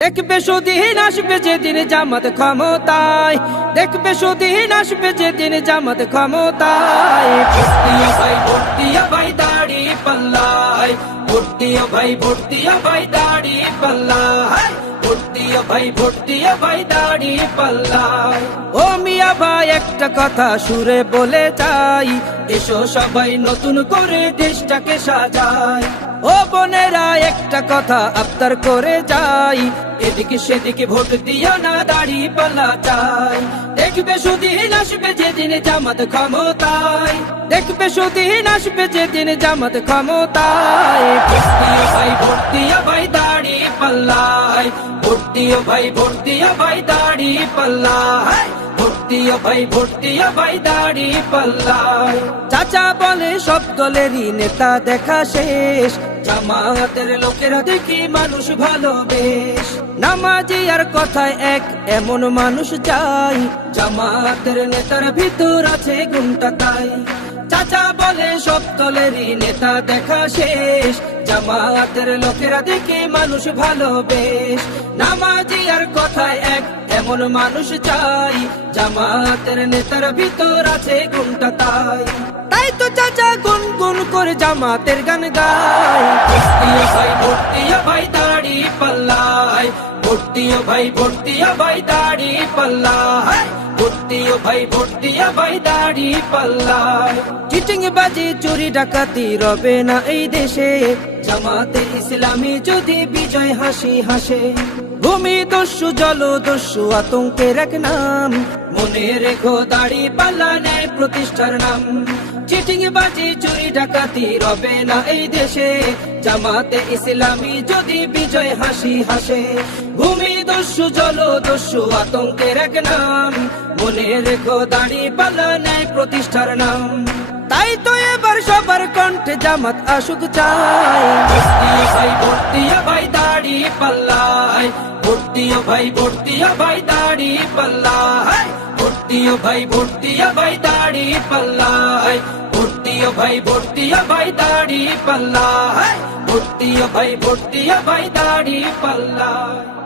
দেখবে সুদিন আসবে যেদিন জামাত ক্ষমতায়, দেখবে সুদিন আসবে যেদিন জামাত ক্ষমতায়। ভোট ভাই, ভোট ভাই দাড়ি পাল্লায়, ভোট ভাই, ভোট ভাই দাড়ি পাল্লায়, ভোট ভাই, ভোট ভাই দাড়ি পাল্লায়। ও মিয়া ভাই একটা কথা সুরে বলে যাই, এসো সবাই নতুন করে দেশটাকে সাজাই। ও বোনেরা একটা কথা আবদার করে যাই, এদিকে সেদিকে ভোট দিও না, দাড়ি পাল্লা চাই। দেখবে সুদিন আসবে যেদিন জামাত ক্ষমতায়, দেখবে সুদিন আসবে যেদিন জামাত ক্ষমতায়। ভোট ভাই, ভোট ভাই দাড়ি পাল্লায়, ভোট ভাই, ভোট ভাই দাড়ি পাল্লায়, ভোট ভাই, ভোট ভাই দাড়ি পাল্লায়। চাচা বলে সব দলেরই নেতা দেখা শেষ, জামাতের লোকেরা দেখি মানুষ ভালো বেশ। নামাজি আর কথায় এক এমন মানুষ চাই, জামাতের নেতার ভিতর আছে গুণটা তাই। চাচা বলে সব দলেরই নেতা দেখা শেষ, জামাতের লোকেরা দেখে মানুষ ভালো বেশ। নামাজি আর কথায় এক এমন মানুষ চাই, জামাতের নেতার ভিতর আছে গুণটা তাই। তাই তো চাচা গুন গুন করে জামাতের গান গায়। ভোট ভাই দাড়ি পাল্লায়, ভোট ভাই, ভোট ভাই দাড়ি পাল্লায়, ভোট ভাই, ভোট ভাই দাড়ি পাল্লায়। চিটিং বাজি চুরি ডাকাতি রবে না এই দেশে, জামাতে ইসলামী যদি বিজয় হাসি হাসে। ভূমি দস্যু জল দস্যু আতঙ্কের এক নাম, মনে রেখো দাড়ি পাল্লা ন্যায় প্রতিষ্ঠার নাম। চিটিং বাজি চুরি ডাকাতি রবে না এই দেশে, জামাতে ইসলামী যদি বিজয় হাসি হাসে। ভূমি দস্যু জল দস্যু আতঙ্কের এক নাম, মনে রেখো দাড়ি পাল্লা ন্যায় প্রতিষ্ঠার নাম। তাই তো এবার সবার কণ্ঠে জামাত আসুক চাই। ভোট ভাই দাড়ি পাল্লায়, ভোট ভাই, ভোট ভাই দাড়ি পাল্লায়, ভোট ভাই, ভোট ভাই দাড়ি পাল্লায়, ভোট ভাই, ভোট ভাই দাড়ি পাল্লায়, ভোট ভাই, ভোট ভাই দাড়ি পাল্লায়।